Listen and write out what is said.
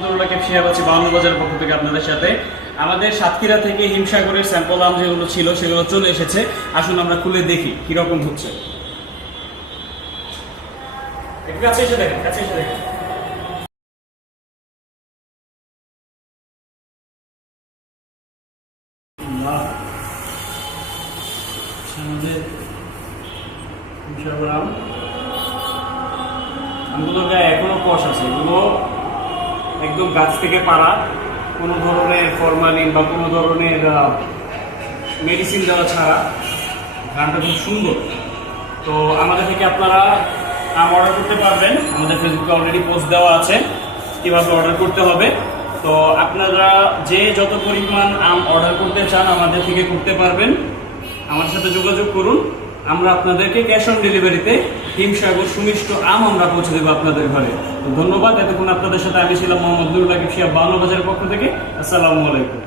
আব্দুল্লাহ শিহাব আছি 52 বাজারের পক্ষ থেকে আপনাদের সাথে। আমাদের সাতক্ষীরা থেকে হিমসাগরের স্যাম্পল আম যেগুলো ছিল সেগুলো চলে এসেছে। আসুন আমরা খুলে দেখি কিরকম হচ্ছে। একটু কাছে এসে দেখেন, কাছে এসে দেখেন। আমাদের হিমসাগর আম, আমগুলোর গায়ে এখনো কষ আছে। এগুলো একদম গাছ থেকে পাড়া, কোনো ধরনের ফরমালিন বা কোনো ধরনের মেডিসিন দেওয়া ছাড়া। গানটা খুব সুন্দর। তো আমাদের থেকে আপনারা আম অর্ডার করতে পারবেন। আমাদের ফেসবুকে অলরেডি পোস্ট দেওয়া আছে কীভাবে অর্ডার করতে হবে। তো আপনারা যে যত পরিমাণ আম অর্ডার করতে চান আমাদের থেকে করতে পারবেন। আমাদের সাথে যোগাযোগ করুন। আমরা আপনাদেরকে ক্যাশ অন ডেলিভারিতে হিমসাগর সুমিষ্ট আম আমরা পৌঁছে দেবো আপনাদের ঘরে। তো ধন্যবাদ। এতক্ষণ আপনাদের সাথে আমি ছিলাম মোহাম্মদ আব্দুল্লাহ শিহাব 52 বাজারের পক্ষ থেকে। আসসালামু আলাইকুম।